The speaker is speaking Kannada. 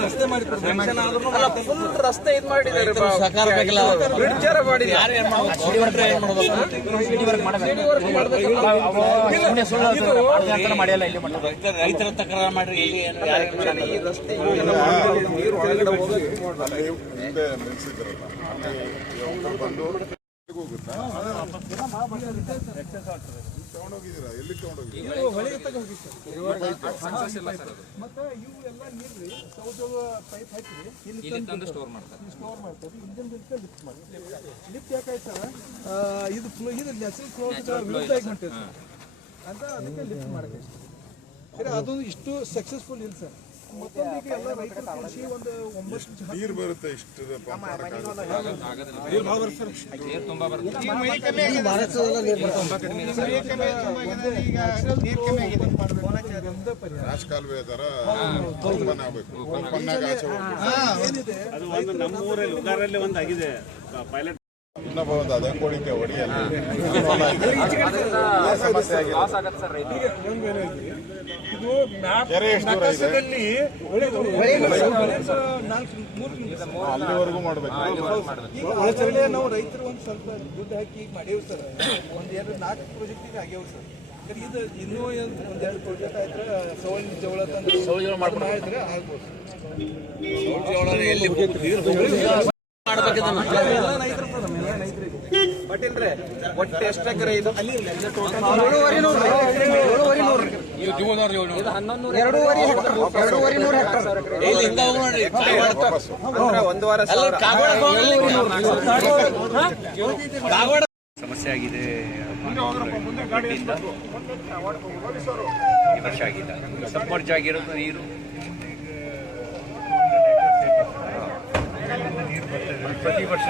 ರಸ್ತೆ ಮಾಡಿ ಸ್ಯಾಂಕ್ಷನ್ ಆದ್ರೂ ಫುಲ್ ರಸ್ತೆ ಇದು ಮಾಡಿದ್ದಾರೆ ರೈತರ ತಕರಾರು ಮಾಡಿ. ಈ ರಸ್ತೆ ನೀರು ಒಳಗಡೆ ಹೋಗುತ್ತಾ? ತಗೊಂಡೋಗಿದ್ದೀರಾ? ಎಲ್ಲಿ ತಗೊಂಡೋಗಿದ್ದೀರಾ ಮತ್ತೆ ಇವು ಎಲ್ಲ ನೀರ್ರಿ ಸೌಜೋಗ ಪೈಪ್ ಹಾಕಿರಿ ಇಲ್ಲಿ ತಂದು ಸ್ಟೋರ್ ಮಾಡ್ತಾರೆ. ಸ್ಟೋರ್ ಮಾಡ್ತಾರೆ. ಇಂಜನ್ ಬಿಟ್ಟು ಲಿಫ್ಟ್ ಮಾಡಿ. ಲಿಫ್ಟ್ ಯಾಕಾಯ್ತು ಸರ್? ಇದು ಫ್ಲೋ ಇದು ನ್ಯಾಚುರಲ್ ಫ್ಲೋ ವಿರುದ್ಧ ಅಂತ ಅದಕ್ಕೆ ಲಿಫ್ಟ್ ಮಾಡಕ್ಕೆ ಸರಿ ಅದು ಇಷ್ಟು ಸಕ್ಸಸ್ಫುಲ್ ಇಲ್ಲ ಸರ್. ನೀರು ಬರುತ್ತೆ ಇಷ್ಟು ಪಂಪ್ ಮಾಡಕ್ಕಾಗಲ್ಲ. ರಾಜಕಾಲುವೆ ತರ ಆಗ್ಬೇಕು. ಆಚೆ ಹೋಗ್ಬೇಕು. ಅದು ಒಂದು ನಮ್ಮೂರಲ್ಲಿ ಉದಾರಲ್ಲಿ ಒಂದು ಆಗಿದೆ ಪೈಲಟ್ ಇನ್ನೊಬ್ಬ ಒಂದು ಅದೇ ಕೋಳಿಕೆ ಕೆರೆ ಎಷ್ಟು ದೂರ ಇದೆ? ಅಲ್ಲಿವರೆಗೂ ಮಾಡ್ಬೇಕು. ನಾವು ರೈತರು ಒಂದು ಸ್ವಲ್ಪ ದುಡ್ಡು ಹಾಕಿ ಈಗ ಮಾಡೇವು ಸರ್. ಒಂದ್ ಎರಡು ನಾಲ್ಕು ಪ್ರಾಜೆಕ್ಟ್ ಈಗ ಆಗ್ಯಾವ ಸರ್. ಸರ್ ಇದು ಇನ್ನೂ ಒಂದ್ ಒಂದೆರಡು ಪ್ರಾಜೆಕ್ಟ್ ಆಯ್ತು ಸವಲ್ ಜವಳ ತಂದು ಸೌಜನ್ಯ ಜವಳ ಆಗ್ಬೋದು ಪಟೇಲ್ರೆ ಒಟ್ಟು ಎಷ್ಟು ಎಕರೆ ಇದು? ಒಂದೂವರೆ ಅಲ್ಲ ಸಾವಿರ. ಕಾಗವಾಡ ಕಾಗವಾಡ ಸಮಸ್ಯೆ ಆಗಿದೆ. ಈ ವರ್ಷ ಆಗಿಲ್ಲ. ಸಬ್ಮರ್ಜ್ ಆಗಿರೋದು ನೀರು. ಪ್ರತಿ ವರ್ಷ